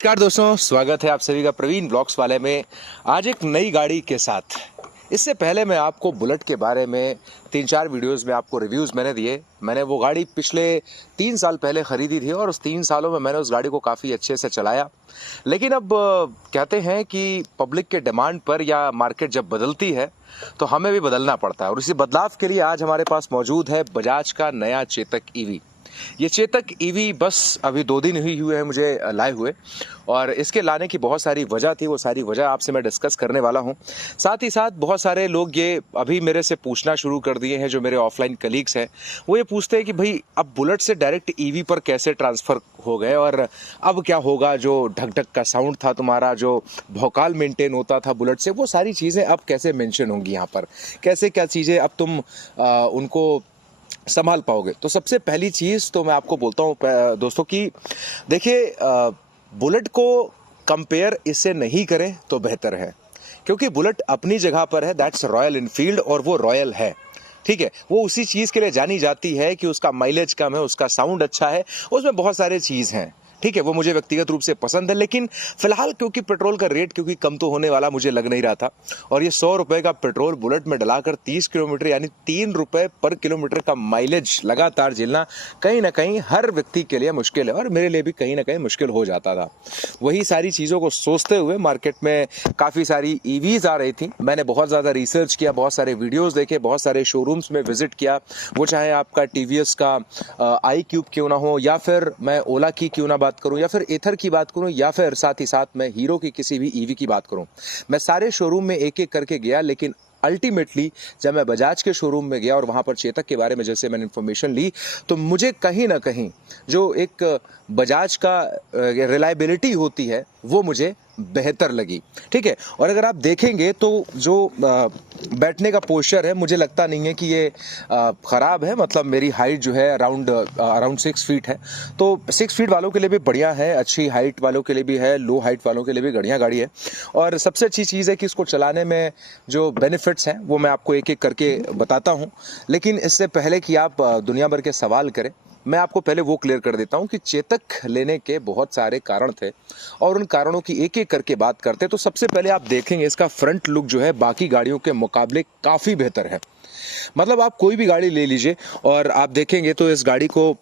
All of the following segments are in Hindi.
नमस्कार दोस्तों, स्वागत है आप सभी का प्रवीण ब्लॉग्स वाले में। आज एक नई गाड़ी के साथ। इससे पहले मैं आपको बुलेट के बारे में 3-4 वीडियोस में आपको रिव्यूज़ मैंने दिए। मैंने वो गाड़ी पिछले 3 साल पहले ख़रीदी थी और उस 3 सालों में मैंने उस गाड़ी को काफ़ी अच्छे से चलाया। लेकिन अब कहते हैं कि पब्लिक के डिमांड पर या मार्केट जब बदलती है तो हमें भी बदलना पड़ता है, और इसी बदलाव के लिए आज हमारे पास मौजूद है बजाज का नया चेतक ईवी। ये चेतक ईवी बस अभी 2 दिन ही हुए हैं मुझे लाए हुए, और इसके लाने की बहुत सारी वजह थी। वो सारी वजह आपसे मैं डिस्कस करने वाला हूं। साथ ही साथ बहुत सारे लोग ये अभी मेरे से पूछना शुरू कर दिए हैं, जो मेरे ऑफलाइन कलीग्स हैं, वो ये पूछते हैं कि भाई अब बुलेट से डायरेक्ट ईवी पर कैसे ट्रांसफ़र हो गए, और अब क्या होगा, जो ढक ढक का साउंड था तुम्हारा, जो भौकाल मेंटेन होता था बुलेट से, वो सारी चीज़ें अब कैसे मेंशन होंगी यहाँ पर, कैसे क्या चीज़ें अब तुम उनको संभाल पाओगे। तो सबसे पहली चीज़ तो मैं आपको बोलता हूँ दोस्तों कि देखिए, बुलेट को कंपेयर इससे नहीं करें तो बेहतर है, क्योंकि बुलेट अपनी जगह पर है, दैट्स रॉयल इनफील्ड, और वो रॉयल है। ठीक है, वो उसी चीज़ के लिए जानी जाती है कि उसका माइलेज कम है, उसका साउंड अच्छा है, उसमें बहुत सारे चीज़ हैं। ठीक है, वो मुझे व्यक्तिगत रूप से पसंद है। लेकिन फिलहाल क्योंकि पेट्रोल का रेट क्योंकि कम तो होने वाला मुझे लग नहीं रहा था, और ये 100 रुपये का पेट्रोल बुलेट में डलाकर 30 किलोमीटर यानी 3 रुपये पर किलोमीटर का माइलेज लगातार झेलना कहीं ना कहीं हर व्यक्ति के लिए मुश्किल है, और मेरे लिए भी कहीं ना कहीं मुश्किल हो जाता था। वही सारी चीज़ों को सोचते हुए मार्केट में काफ़ी सारी ईवीज़ आ रही थी। मैंने बहुत ज़्यादा रिसर्च किया, बहुत सारे वीडियोज़ देखे, बहुत सारे शोरूम्स में विजिट किया। वो चाहे आपका टीवीएस का आई क्यूब क्यों ना हो, या फिर मैं ओला की क्यों ना बात करूं, या फिर एथर की बात करूं, या फिर साथ ही साथ मैं हीरो की किसी भी ईवी की बात करूं। मैं सारे शोरूम में एक एक करके गया, लेकिन अल्टीमेटली जब मैं बजाज के शोरूम में गया और वहां पर चेतक के बारे में जैसे मैंने इन्फॉर्मेशन ली, तो मुझे कहीं ना कहीं जो एक बजाज का रिलायबिलिटी होती है वो मुझे बेहतर लगी। ठीक है, और अगर आप देखेंगे तो जो बैठने का पोस्चर है, मुझे लगता नहीं है कि ये ख़राब है। मतलब मेरी हाइट जो है अराउंड 6 फीट है, तो 6 फीट वालों के लिए भी बढ़िया है, अच्छी हाइट वालों के लिए भी है, लो हाइट वालों के लिए भी बढ़िया गाड़ी है। और सबसे अच्छी चीज़ है कि इसको चलाने में जो बेनिफिट्स हैं वो मैं आपको एक एक करके बताता हूँ। लेकिन इससे पहले कि आप दुनिया भर के सवाल करें, मैं आपको पहले वो क्लियर कर देता हूं कि चेतक लेने के बहुत सारे कारण थे, और उन कारणों की एक एक करके बात करते। तो सबसे पहले आप देखेंगे इसका फ्रंट लुक जो है बाकी गाड़ियों के मुकाबले काफ़ी बेहतर है। मतलब आप कोई भी गाड़ी ले लीजिए और आप देखेंगे तो इस गाड़ी को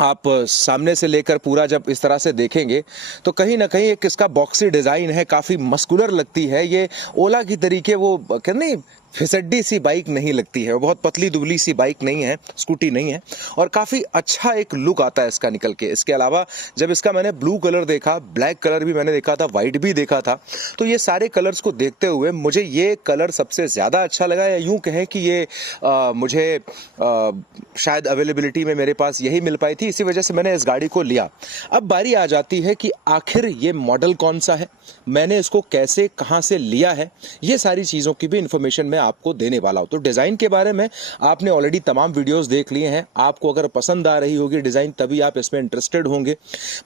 आप सामने से लेकर पूरा जब इस तरह से देखेंगे तो कहीं ना कहीं एक इसका बॉक्सी डिज़ाइन है, काफ़ी मस्कुलर लगती है। ये ओला की तरीके वो क्या नहीं, फिसड्डी सी बाइक नहीं लगती है, वो बहुत पतली दुबली सी बाइक नहीं है, स्कूटी नहीं है, और काफ़ी अच्छा एक लुक आता है इसका निकल के। इसके अलावा जब इसका मैंने ब्लू कलर देखा, ब्लैक कलर भी मैंने देखा था, वाइट भी देखा था, तो ये सारे कलर्स को देखते हुए मुझे ये कलर सबसे ज़्यादा अच्छा लगा, या यूँ कहें कि ये मुझे शायद अवेलेबिलिटी में मेरे पास यही मिल पाई थी, इसी वजह से मैंने इस गाड़ी को लिया। अब बारी आ जाती है कि आखिर ये मॉडल कौन सा है, मैंने इसको कैसे कहाँ से लिया है, ये सारी चीज़ों की भी इन्फॉर्मेशन मैं आपको देने वाला हूँ। तो डिज़ाइन के बारे में आपने ऑलरेडी तमाम वीडियोस देख लिए हैं, आपको अगर पसंद आ रही होगी डिज़ाइन तभी आप इसमें इंटरेस्टेड होंगे।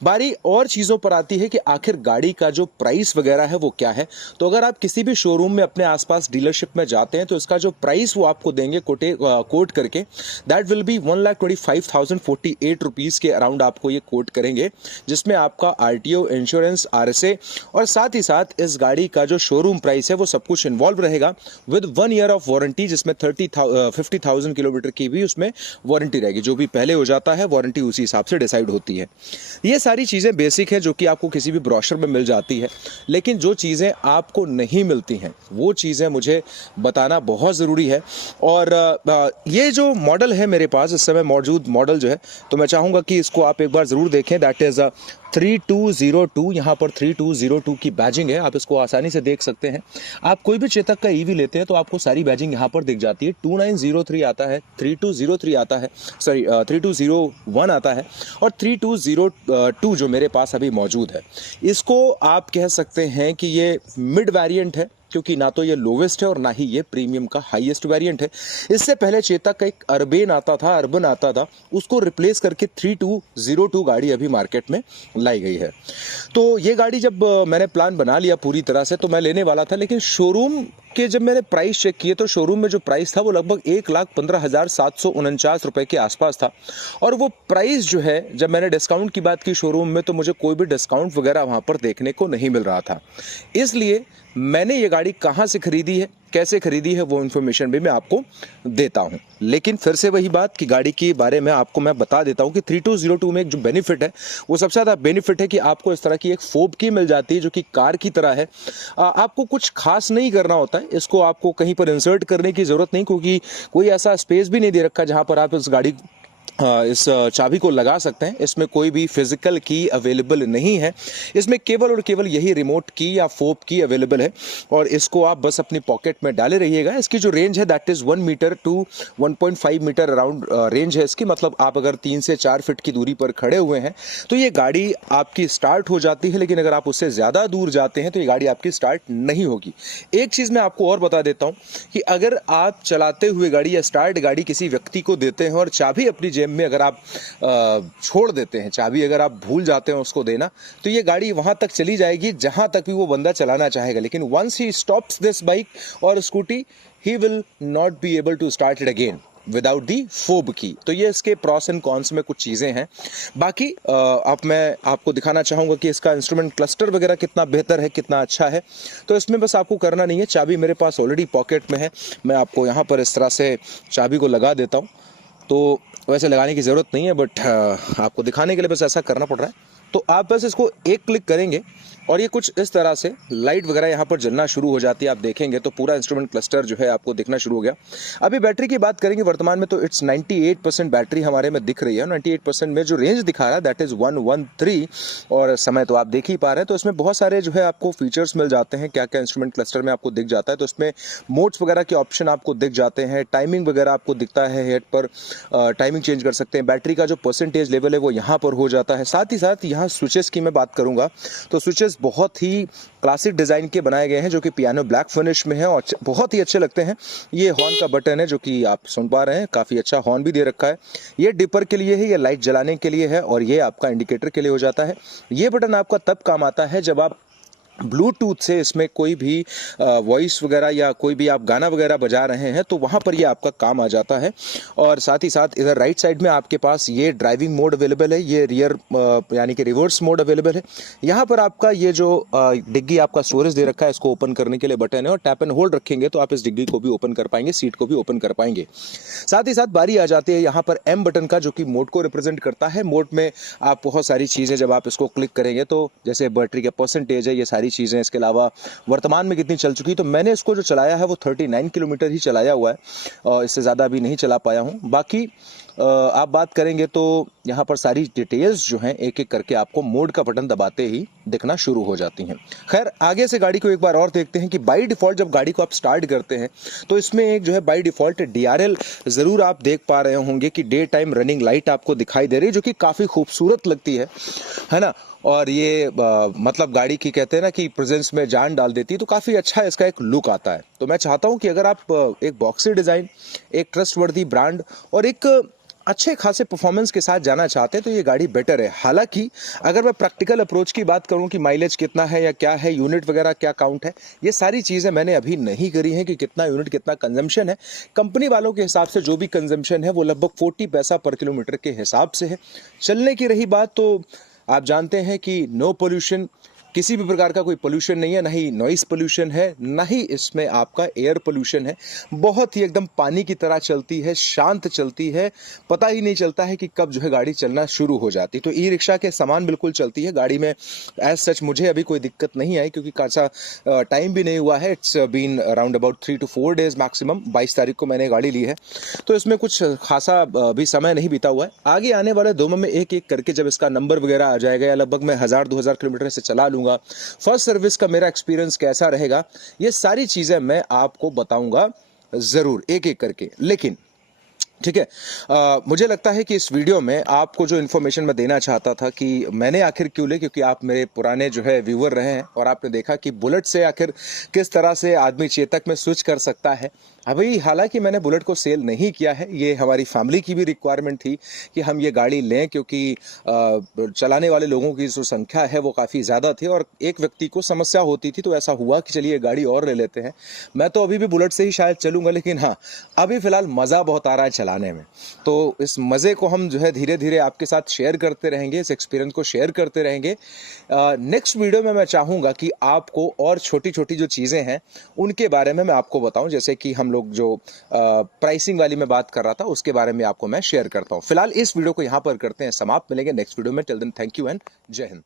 बारी और चीज़ों पर आती है कि आखिर गाड़ी का जो प्राइस वगैरह है वो क्या है। तो अगर आप किसी भी शोरूम में अपने आसपास डीलरशिप में जाते हैं तो इसका जो प्राइस वो आपको देंगे कोट करके, दैट विल बी 1,25,048 रुपीज़ के अराउंड आपको ये कोट करेंगे, जिसमें आपका आरटीओ, इंश्योरेंस, आरएसए और साथ ही साथ इस गाड़ी का जो शोरूम प्राइस है वो सब कुछ इन्वॉल्व रहेगा, विद 1 ईयर ऑफ वारंटी, जिसमें 50,000 किलोमीटर की भी उसमें वारंटी रहेगी। जो भी पहले हो जाता है वारंटी उसी हिसाब से डिसाइड होती है। ये सारी चीज़ें बेसिक है जो कि आपको किसी भी ब्रोशर में मिल जाती है, लेकिन जो चीज़ें आपको नहीं मिलती हैं वो चीज़ें मुझे बताना बहुत ज़रूरी है। और ये जो मॉडल है मेरे पास इस समय मौजूद मॉडल जो है, तो मैं चाहूँगा कि इसको आप एक बार ज़रूर देखें। दैट इज़ 3202, यहाँ पर 3202 की बैजिंग है, आप इसको आसानी से देख सकते हैं। आप कोई भी चेतक का ईवी लेते हैं तो आपको सारी बैजिंग यहाँ पर दिख जाती है। 2903 आता है, 3203 आता है, सॉरी 3201 आता है, और 3202 जो मेरे पास अभी मौजूद है, इसको आप कह सकते हैं कि ये मिड वेरिएंट है, क्योंकि ना तो ये लोवेस्ट है और ना ही ये प्रीमियम का हाईएस्ट वेरिएंट है। इससे पहले चेतक का एक अर्बन आता था, उसको रिप्लेस करके 3202 गाड़ी अभी मार्केट में लाई गई है। तो ये गाड़ी जब मैंने प्लान बना लिया पूरी तरह से तो मैं लेने वाला था, लेकिन शोरूम कि जब मैंने प्राइस चेक किए तो शोरूम में जो प्राइस था वो लगभग 1,15,749 रुपए के आसपास था। और वो प्राइस जो है, जब मैंने डिस्काउंट की बात की शोरूम में, तो मुझे कोई भी डिस्काउंट वगैरह वहाँ पर देखने को नहीं मिल रहा था। इसलिए मैंने ये गाड़ी कहाँ से खरीदी है, कैसे खरीदी है, वो इन्फॉर्मेशन भी मैं आपको देता हूं। लेकिन फिर से वही बात कि गाड़ी के बारे में आपको मैं बता देता हूं कि 3202 में एक जो बेनिफिट है वो सबसे ज़्यादा बेनिफिट है कि आपको इस तरह की एक फोब की मिल जाती है जो कि कार की तरह है। आपको कुछ खास नहीं करना होता है, इसको आपको कहीं पर इंसर्ट करने की ज़रूरत नहीं, क्योंकि कोई ऐसा स्पेस भी नहीं दे रखा जहाँ पर आप इस गाड़ी इस चाबी को लगा सकते हैं। इसमें कोई भी फिजिकल की अवेलेबल नहीं है। इसमें केवल और केवल यही रिमोट की या फोब की अवेलेबल है और इसको आप बस अपनी पॉकेट में डाले रहिएगा। इसकी जो रेंज है that is 1 metre to 1.5 metre around range है इसकी। मतलब आप अगर 3 से 4 फीट की दूरी पर खड़े हुए हैं तो ये गाड़ी आपकी स्टार्ट हो जाती है, लेकिन अगर आप उससे ज़्यादा दूर जाते हैं तो ये गाड़ी आपकी स्टार्ट नहीं होगी। एक चीज़ मैं आपको और बता देता हूँ कि अगर आप चलाते हुए गाड़ी या स्टार्ट गाड़ी किसी व्यक्ति को देते हैं और चाबी अपनी जेब में अगर आप छोड़ देते हैं, चाबी अगर आप भूल जाते हैं उसको देना, तो ये गाड़ी वहां तक चली जाएगी जहां तक भी वो बंदा चलाना चाहेगा। लेकिन once he stops this bike और scooty, he will not be able to start it again without the fob की। तो ये इसके प्रॉस एंड कॉन्स में कुछ चीज़ें हैं। बाकी अब मैं आपको दिखाना चाहूँगा कि इसका इंस्ट्रूमेंट क्लस्टर वगैरह कितना बेहतर है, कितना अच्छा है। तो इसमें बस आपको करना नहीं है, चाबी मेरे पास ऑलरेडी पॉकेट में है। मैं आपको यहाँ पर इस तरह से चाबी को लगा देता हूँ। तो वैसे लगाने की ज़रूरत नहीं है, बट आपको दिखाने के लिए बस ऐसा करना पड़ रहा है। तो आप बस इसको एक क्लिक करेंगे और ये कुछ इस तरह से लाइट वगैरह यहाँ पर जलना शुरू हो जाती है। आप देखेंगे तो पूरा इंस्ट्रूमेंट क्लस्टर जो है आपको दिखना शुरू हो गया। अभी बैटरी की बात करेंगे वर्तमान में तो इट्स 98% बैटरी हमारे में दिख रही है। 98% में जो रेंज दिखा रहा है दैट इज़ 113 और समय तो आप देख ही पा रहे हैं। तो इसमें बहुत सारे जो है आपको फीचर्स मिल जाते हैं, क्या क्या इंस्ट्रूमेंट क्लस्टर में आपको दिख जाता है। तो इसमें मोड्स वगैरह के ऑप्शन आपको दिख जाते हैं, टाइमिंग वगैरह आपको दिखता है, हेड पर टाइमिंग चेंज कर सकते हैं, बैटरी का जो परसेंटेज लेवल है वो यहाँ पर हो जाता है। साथ ही साथ यहाँ स्विचेस की मैं बात करूँगा तो स्विचेस बहुत ही क्लासिक डिज़ाइन के बनाए गए हैं जो कि पियानो ब्लैक फिनिश में है और बहुत ही अच्छे लगते हैं। ये हॉर्न का बटन है जो कि आप सुन पा रहे हैं, काफ़ी अच्छा हॉर्न भी दे रखा है। ये डिपर के लिए है, ये लाइट जलाने के लिए है और ये आपका इंडिकेटर के लिए हो जाता है। ये बटन आपका तब काम आता है जब आप ब्लूटूथ से इसमें कोई भी वॉइस वगैरह या कोई भी आप गाना वगैरह बजा रहे हैं तो वहाँ पर ये आपका काम आ जाता है। और साथ ही साथ इधर राइट साइड में आपके पास ये ड्राइविंग मोड अवेलेबल है, ये रियर यानी कि रिवर्स मोड अवेलेबल है। यहाँ पर आपका ये जो डिग्गी आपका स्टोरेज दे रखा है इसको ओपन करने के लिए बटन है और टैप एंड होल्ड रखेंगे तो आप इस डिग्गी को भी ओपन कर पाएंगे, सीट को भी ओपन कर पाएंगे। साथ ही साथ बारी आ जाती है यहाँ पर एम बटन का जो कि मोड को रिप्रेजेंट करता है। मोड में आप बहुत सारी चीज़ें जब आप इसको क्लिक करेंगे तो जैसे बैटरी का परसेंटेज है, ये सारी चीज़ें, इसके अलावा वर्तमान में कितनी चल चुकी है। तो मैंने इसको जो चलाया है वो 39 किलोमीटर ही चलाया हुआ है और इससे ज़्यादा अभी नहीं चला पाया हूँ। बाकी आप बात करेंगे तो यहाँ पर सारी डिटेल्स जो हैं एक एक करके आपको मोड का बटन दबाते ही दिखना शुरू हो जाती हैं। खैर आगे से गाड़ी को एक बार और देखते हैं कि बाय डिफ़ॉल्ट जब गाड़ी को आप स्टार्ट करते हैं तो इसमें एक जो है बाय डिफ़ॉल्ट DRL ज़रूर आप देख पा रहे होंगे कि डे टाइम रनिंग लाइट आपको दिखाई दे रही है जो कि काफ़ी खूबसूरत लगती है ना। और ये मतलब गाड़ी की कहते हैं ना कि प्रेजेंस में जान डाल देती है, तो काफ़ी अच्छा इसका एक लुक आता है। तो मैं चाहता हूँ कि अगर आप एक बॉक्सी डिज़ाइन, एक ट्रस्टवर्दी ब्रांड और एक अच्छे खासे परफॉर्मेंस के साथ जाना चाहते हैं तो ये गाड़ी बेटर है। हालांकि अगर मैं प्रैक्टिकल अप्रोच की बात करूं कि माइलेज कितना है या क्या है, यूनिट वगैरह क्या काउंट है, ये सारी चीज़ें मैंने अभी नहीं करी हैं कि कितना यूनिट कितना कंजम्पशन है। कंपनी वालों के हिसाब से जो भी कंजम्पशन है वो लगभग 40 पैसा पर किलोमीटर के हिसाब से है। चलने की रही बात तो आप जानते हैं कि नो पोल्यूशन, किसी भी प्रकार का कोई पोल्यूशन नहीं है, ना ही नॉइस पोल्यूशन है, ना ही इसमें आपका एयर पोल्यूशन है। बहुत ही एकदम पानी की तरह चलती है, शांत चलती है, पता ही नहीं चलता है कि कब जो है गाड़ी चलना शुरू हो जाती। तो ई रिक्शा के समान बिल्कुल चलती है गाड़ी में। एज सच मुझे अभी कोई दिक्कत नहीं आई क्योंकि खासा टाइम भी नहीं हुआ है। It's been around about 3 to 4 days maximum. 22 तारीख को मैंने गाड़ी ली है तो इसमें कुछ खासा भी समय नहीं बीता हुआ है। आगे आने वाले 2 में एक एक करके जब इसका नंबर वगैरह आ जाएगा या लगभग मैं 1000-2000 किलोमीटर से चला लूँगा, फर्स्ट सर्विस का मेरा एक्सपीरियंस कैसा रहेगा, ये सारी चीजें मैं आपको बताऊंगा जरूर एक एक करके। लेकिन ठीक है, मुझे लगता है कि इस वीडियो में आपको जो इन्फॉर्मेशन मैं देना चाहता था कि मैंने आखिर क्यों ले, क्योंकि आप मेरे पुराने जो है व्यूअर रहे हैं और आपने देखा कि बुलेट से आखिर किस तरह से आदमी चेतक में स्विच कर सकता है अभी हालांकि मैंने बुलेट को सेल नहीं किया है, ये हमारी फैमिली की भी रिक्वायरमेंट थी कि हम ये गाड़ी लें, क्योंकि चलाने वाले लोगों की जो संख्या है वो काफ़ी ज़्यादा थी और एक व्यक्ति को समस्या होती थी, तो ऐसा हुआ कि चलिए गाड़ी और ले लेते हैं। मैं तो अभी भी बुलेट से ही शायद चलूँगा, लेकिन हाँ, अभी फ़िलहाल मज़ा बहुत आ रहा है चलाने में। तो इस मज़े को हम जो है धीरे धीरे आपके साथ शेयर करते रहेंगे, इस एक्सपीरियंस को शेयर करते रहेंगे। नेक्स्ट वीडियो में मैं चाहूँगा कि आपको और छोटी छोटी जो चीज़ें हैं उनके बारे में मैं आपको बताऊं, जैसे कि हम लोग जो प्राइसिंग वाली मैं बात कर रहा था उसके बारे में आपको मैं शेयर करता हूं। फिलहाल इस वीडियो को यहां पर करते हैं समाप्त, मिलेंगे नेक्स्ट वीडियो में। Till then thank you and जय हिंद।